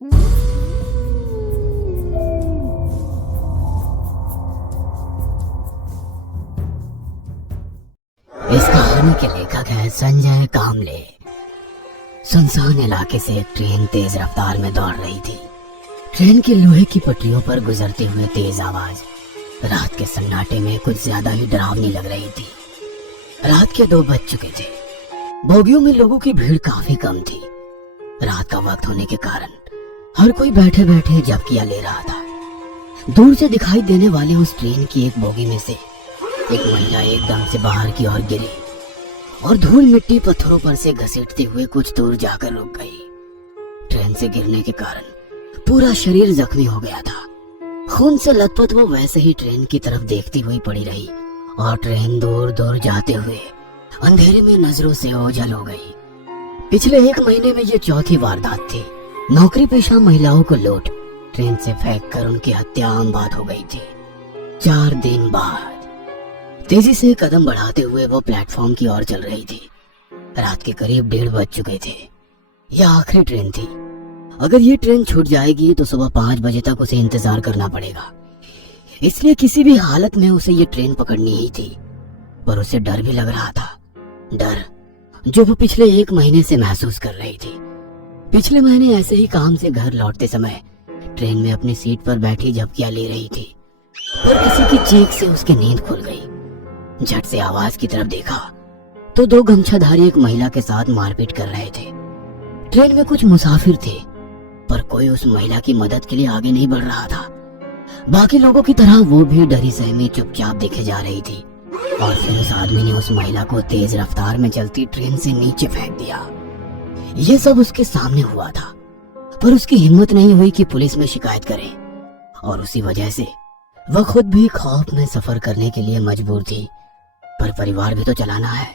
इस कहानी के लेखक है संजय कामले। सुनसान इलाके से एक ट्रेन तेज रफ्तार में दौड़ रही थी। ट्रेन की लोहे की पटरियों पर गुजरते हुए तेज आवाज रात के सन्नाटे में कुछ ज्यादा ही डरावनी लग रही थी। रात के 2 बज चुके थे। बोगियों में लोगों की भीड़ काफी कम थी। रात का वक्त होने के कारण हर कोई बैठे बैठे झपकियां ले रहा था। दूर से दिखाई देने वाले उस ट्रेन की एक बोगी में से एक महिला एकदम से बाहर की ओर गिरी और धूल मिट्टी पत्थरों पर से घसीटते हुए कुछ दूर जाकर रुक गई। ट्रेन से गिरने के कारण पूरा शरीर जख्मी हो गया था। खून से लथपथ वो वैसे ही ट्रेन की तरफ देखती हुई पड़ी रही और ट्रेन दूर दूर जाते हुए अंधेरे में नजरों से ओझल हो गई। पिछले 1 महीने में ये चौथी वारदात थी। नौकरी पेशा महिलाओं को लूट ट्रेन से फेंक कर उनकी हत्या आम बात हो गई थी। 4 दिन बाद तेजी से कदम बढ़ाते हुए वो प्लेटफॉर्म की ओर चल रही थी। रात के करीब 1:30 बज चुके थे। यह आखिरी ट्रेन थी। अगर ये ट्रेन छूट जाएगी तो सुबह 5 बजे तक उसे इंतजार करना पड़ेगा। इसलिए किसी भी हालत में उसे ये ट्रेन पकड़नी ही थी। पर उसे डर भी लग रहा था, डर जो वो पिछले 1 महीने से महसूस कर रही थी। पिछले महीने ऐसे ही काम से घर लौटते समय ट्रेन में अपनी सीट पर बैठी झपकियां ले रही थी, पर किसी की चीख से उसकी नींद खुल गई। झट से आवाज की तरफ देखा तो 2 गमछाधारी एक महिला के साथ मारपीट कर रहे थे। ट्रेन में कुछ मुसाफिर थे, पर कोई उस महिला की मदद के लिए आगे नहीं बढ़ रहा था। बाकी लोगों की तरह वो भी डरी सहमी चुपचाप देखे जा रही थी। और फिर उस आदमी ने उस महिला को तेज रफ्तार में चलती ट्रेन से नीचे फेंक दिया। ये सब उसके सामने हुआ था, पर उसकी हिम्मत नहीं हुई कि पुलिस में शिकायत करे, और उसी वजह से वह खुद भी खौफ में सफर करने के लिए मजबूर थी। पर परिवार भी तो चलाना है।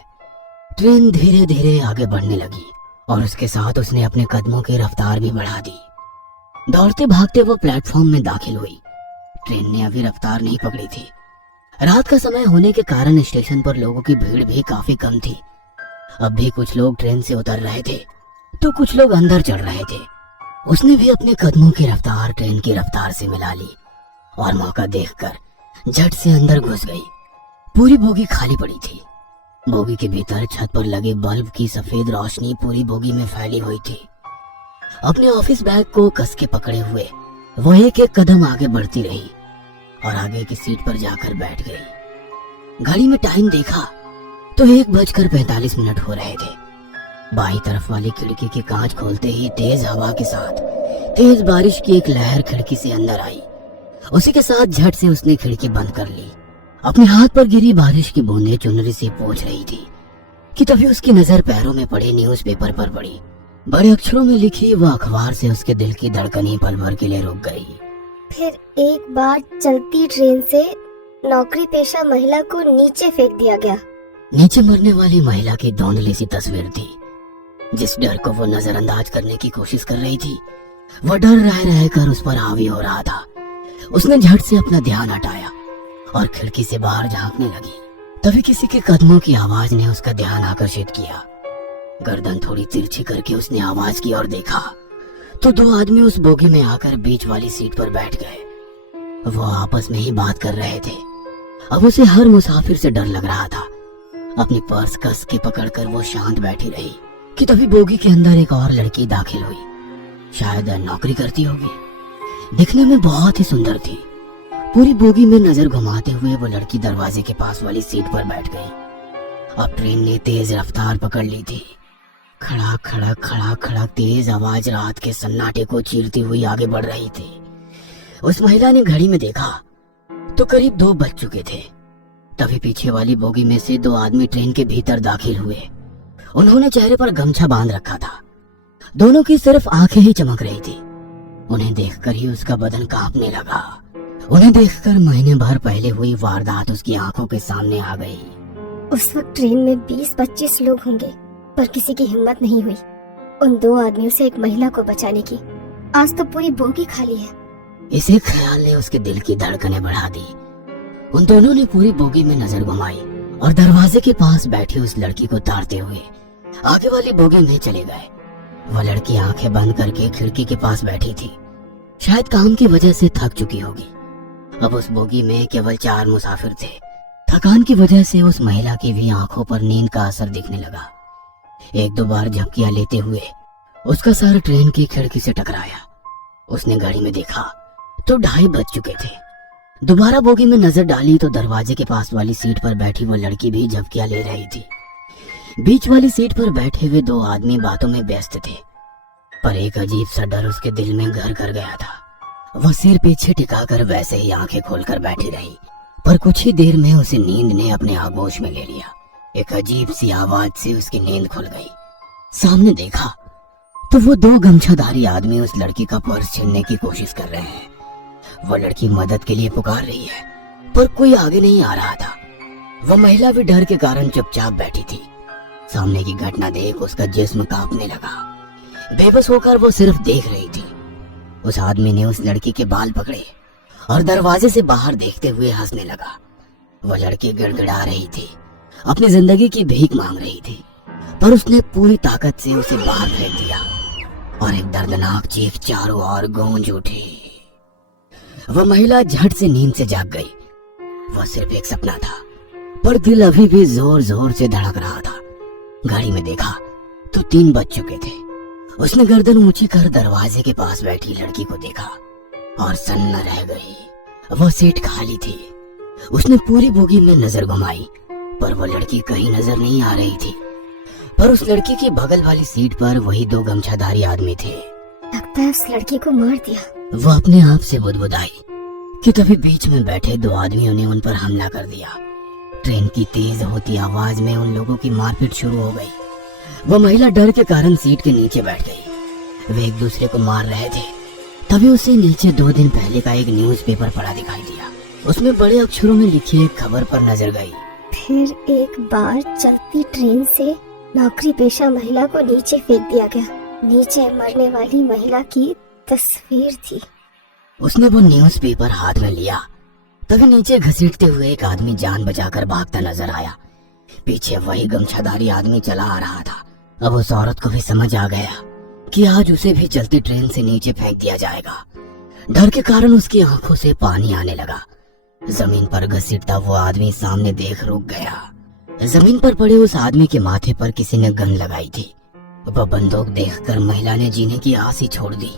ट्रेन धीरे धीरे आगे बढ़ने लगी और उसके साथ उसने अपने कदमों की रफ्तार भी बढ़ा दी। दौड़ते भागते वो प्लेटफॉर्म में दाखिल हुई। ट्रेन ने अभी रफ्तार नहीं पकड़ी थी। रात का समय होने के कारण स्टेशन पर लोगों की भीड़ भी काफी कम थी। अब भी कुछ लोग ट्रेन से उतर रहे थे तो कुछ लोग अंदर चढ़ रहे थे। उसने भी अपने कदमों की रफ्तार ट्रेन की रफ्तार से मिला ली और मौका देखकर झट से अंदर घुस गई। पूरी बोगी खाली पड़ी थी। बोगी के भीतर छत पर लगे बल्ब की सफेद रोशनी पूरी बोगी में फैली हुई थी। अपने ऑफिस बैग को कस के पकड़े हुए वो एक कदम आगे बढ़ती रही और आगे की सीट पर जाकर बैठ गई। घड़ी में टाइम देखा तो 1:45 हो रहे थे। बाईं तरफ वाली खिड़की के कांच खोलते ही तेज हवा के साथ तेज बारिश की एक लहर खिड़की से अंदर आई। उसी के साथ झट से उसने खिड़की बंद कर ली। अपने हाथ पर गिरी बारिश की बूंदें चुनरी से पोंछ रही थी कि तभी उसकी नजर पैरों में पड़े न्यूज़पेपर पर पड़ी। बड़े अक्षरों में लिखी वह अखबार से उसके दिल की धड़कन ही पल भर के लिए रुक गई। फिर एक बार चलती ट्रेन से नौकरी पेशा महिला को नीचे फेंक दिया गया। नीचे मरने वाली महिला की धुंधली सी तस्वीर थी। जिस डर को वो नजरअंदाज करने की कोशिश कर रही थी, वह डर रह कर उस पर हावी हो रहा था। उसने झट से अपना ध्यान हटाया और खिड़की से बाहर झांकने लगी। तभी किसी के कदमों की आवाज ने उसका ध्यान आकर्षित किया। गर्दन थोड़ी तिरछी करके उसने आवाज की ओर देखा तो 2 आदमी उस बोगी में आकर बीच वाली सीट पर बैठ गए। वो आपस में ही बात कर रहे थे। अब उसे हर मुसाफिर से डर लग रहा था। अपनी पर्स कस के पकड़कर वो शांत बैठी रही कि तभी बोगी के अंदर एक और लड़की दाखिल हुई। शायद नौकरी करती होगी। दिखने में बहुत ही सुंदर थी। पूरी बोगी में नजर घुमाते हुए वो लड़की दरवाजे के पास वाली सीट पर बैठ गई। अब ट्रेन ने तेज रफ्तार पकड़ ली थी। खड़ाक खड़क खड़ाक खड़क तेज आवाज रात के सन्नाटे को चीरती हुई आगे बढ़ रही थी। उस महिला ने घड़ी में देखा तो करीब 2 बज चुके थे। तभी पीछे वाली बोगी में से 2 आदमी ट्रेन के भीतर दाखिल हुए। उन्होंने चेहरे पर गमछा बांध रखा था। दोनों की सिर्फ आंखें ही चमक रही थी। उन्हें देखकर ही उसका बदन कांपने लगा। उन्हें देखकर महीने भर पहले हुई वारदात उसकी आंखों के सामने आ गई। उस वक्त ट्रेन में 20-25 लोग होंगे, पर किसी की हिम्मत नहीं हुई उन 2 आदमियों से एक महिला को बचाने की। आज तो पूरी बोगी खाली है। इसी ख्याल ने उसके दिल की धड़कनें बढ़ा दी। उन दोनों ने पूरी बोगी में नजर घुमाई और दरवाजे के पास बैठी उस लड़की को ताड़ते हुए आगे वाली बोगी में चले गए। वह लड़की आंखें बंद करके खिड़की के पास बैठी थी। शायद काम की वजह से थक चुकी होगी। अब उस बोगी में केवल 4 मुसाफिर थे। थकान की वजह से उस महिला की भी आंखों पर नींद का असर दिखने लगा। 1-2 बार झपकियां लेते हुए उसका सर ट्रेन की खिड़की से टकराया। उसने घड़ी में देखा तो 2:30 बज चुके थे। दोबारा बोगी में नजर डाली तो दरवाजे के पास वाली सीट पर बैठी वो लड़की भी झपकियां ले रही थी। बीच वाली सीट पर बैठे हुए 2 आदमी बातों में व्यस्त थे, पर एक अजीब सा डर उसके दिल में घर कर गया था। वह सिर पीछे टिकाकर वैसे ही आंखें खोलकर बैठी रही, पर कुछ ही देर में उसे नींद ने अपने आगोश में ले लिया। एक अजीब सी आवाज से उसकी नींद खुल गई। सामने देखा तो वो 2 गमछाधारी आदमी उस लड़की का पर्स छीनने की कोशिश कर रहे हैं। वो लड़की मदद के लिए पुकार रही है, पर कोई आगे नहीं आ रहा था। वह महिला भी डर के कारण चुपचाप बैठी थी। सामने की घटना देख उसका जिस्म कांपने लगा। बेबस होकर वो सिर्फ देख रही थी। उस आदमी ने उस लड़की के बाल पकड़े और दरवाजे से बाहर देखते हुए हंसने लगा। वह लड़की गिड़गिड़ा रही थी, अपनी जिंदगी की भीख मांग रही थी, पर उसने पूरी ताकत से उसे बाहर फेंक दिया और एक दर्दनाक चीख चारों ओर गूंज उठी। वह महिला झट से नींद से जाग गई। वह सिर्फ एक सपना था, पर दिल अभी भी जोर जोर से धड़क रहा था। घड़ी में देखा तो 3 बज चुके थे। उसने गर्दन ऊंची कर दरवाजे के पास बैठी लड़की को देखा और सन्न रह गई। वह सीट खाली थी। उसने पूरी बोगी में नजर घुमाई, पर वह लड़की कहीं नजर नहीं आ रही थी। पर उस लड़की की बगल वाली सीट पर वही 2 गमछाधारी आदमी थे। लगता है उस लड़की को मार दिया। वह अपने आप से बुदबुदाई कि तभी बीच में बैठे 2 आदमियों ने उन पर हमला कर दिया। ट्रेन की तेज होती आवाज में उन लोगों की मारपीट शुरू हो गई। वह महिला डर के कारण सीट के नीचे बैठ गई। वे एक दूसरे को मार रहे थे। तभी उसे नीचे 2 दिन पहले का एक न्यूज़पेपर पड़ा दिखाई दिया। उसमें बड़े अक्षरों में लिखी एक खबर पर नजर गई। फिर एक बार चलती ट्रेन से नौकरी पेशा महिला को नीचे फेंक दिया गया। नीचे मरने वाली महिला की तस्वीर थी। उसने वो न्यूज़पेपर हाथ में लिया। तभी नीचे घसीटते हुए एक आदमी जान बचाकर भागता नजर आया। पीछे वही गमछाधारी आदमी चला आ रहा था। अब उस औरत को भी समझ आ गया कि आज उसे भी चलती ट्रेन से नीचे फेंक दिया जाएगा। डर के कारण उसकी आंखों से पानी आने लगा। जमीन पर घसीटता वो आदमी सामने देख रुक गया। जमीन पर पड़े उस आदमी के माथे पर किसी ने गन लगाई थी। वह बंदूक देखकर महिला ने जीने की आस ही छोड़ दी।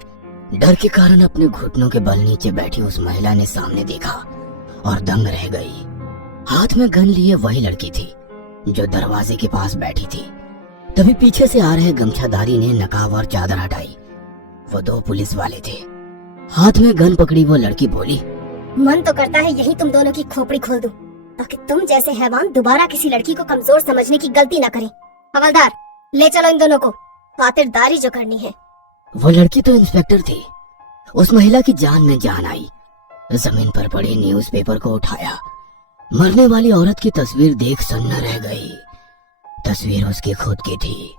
डर के कारण अपने घुटनों के बल नीचे बैठी उस महिला ने सामने देखा और दंग रह गई। हाथ में गन लिए वही लड़की थी जो दरवाजे के पास बैठी थी। तभी पीछे से आ रहे गमछाधारी ने नकाब और चादर हटाई। वो 2 पुलिस वाले थे। हाथ में गन पकड़ी वो लड़की बोली, मन तो करता है यही तुम दोनों की खोपड़ी खोल दूं, ताकि तुम जैसे हैवान दोबारा किसी लड़की को कमजोर समझने की गलती ना करें। हवलदार, ले चलो इन दोनों को, खातिरदारी जो करनी है। वो लड़की तो इंस्पेक्टर थी। उस महिला की जान में जान आई। जमीन पर पड़े न्यूज़पेपर को उठाया। मरने वाली औरत की तस्वीर देख सन्न रह गई। तस्वीर उसकी खुद की थी।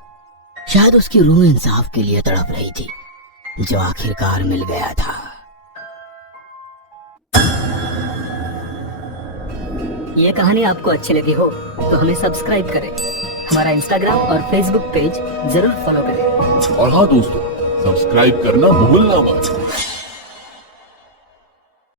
शायद उसकी रूह इंसाफ के लिए तड़प रही थी, जो आखिरकार मिल गया था। ये कहानी आपको अच्छी लगी हो तो हमें सब्सक्राइब करें, हमारा इंस्टाग्राम और फेसबुक पेज जरूर फॉलो करें। और हाँ दोस्तों, सब्सक्राइब करना भूलना मत।